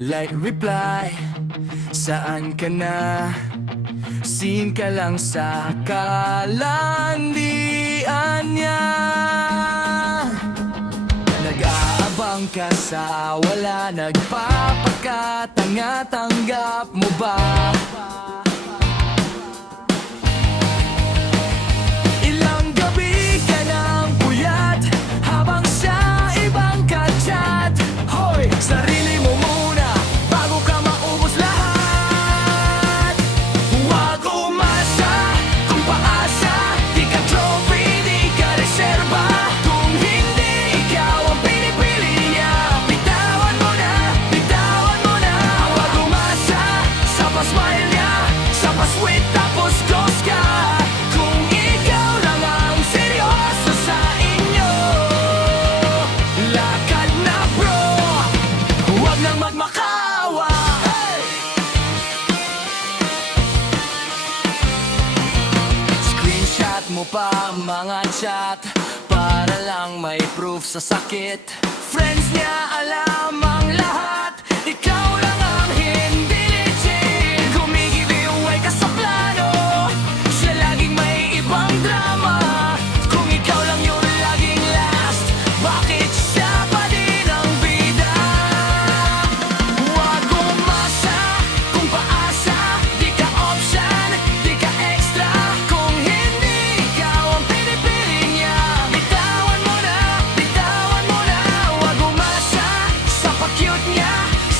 Like reply, saan ka na? Seen ka lang sa kalandian niya. Nag-aabang ka sa wala, nagpapakatanga, tanggap mo ba? Ilang gabi ka nang puyat habang sa ibang ka-chat. Hoy, sarili mo muna bago ka maubos lahat. Huwag umasa kung paasa, di ka trophy, di ka reserba. Kung hindi ikaw ang pinipili niya, bitawan mo na, bitawan mo na. Huwag umasa sa pa-smile niya, sa pa-sweet tapos ghost ka. Kung ikaw lang ang seryoso sa inyo, lakad na bro, huwag nang magmakawa. Screenshot mo pa mga chat para lang may proof sa sakit. Friends niya alam ang lahat, ikaw lang ang hindi legit. Gumigiveaway ka sa plano, siya laging may ibang drama. Kung ikaw lang yung laging last, bakit siya pa din ang bida? Huwag umasa kung paasa, di ka option, di ka extra. Kung hindi ikaw ang pinipili niya, bitawan mo na, bitawan mo na. Huwag umasa sa pa-cute niya,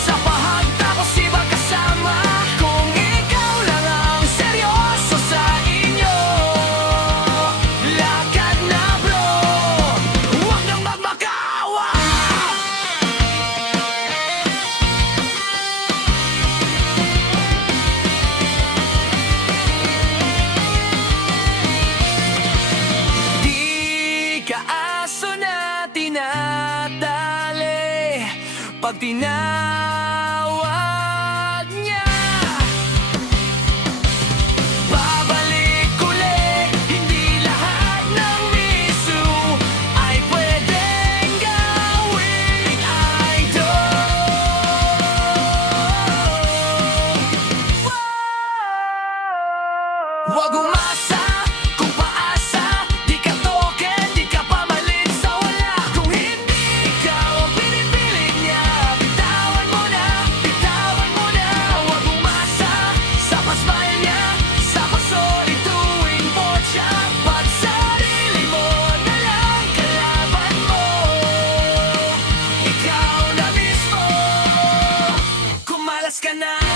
sa pahag tapos iba kasama. Kung ikaw lang ang seryoso sa inyo, lakad na bro, huwag nang magmakawa. Di ka aso na tinatali pag tinawag niya. Babalik ulit, hindi lahat ng misu ay pwedeng gawing idol. Huwag umasa kung paasa, di ka token, di ka pamalit sa wala. Kung hindi ikaw ang pinipili niya, bitawan mo na, bitawan mo na. Huwag umasa sa pa-smile niya, sa pa-sorry tuwing botya. Pag sarili mo na lang kalaban mo, ikaw na mismo, kumalas ka na.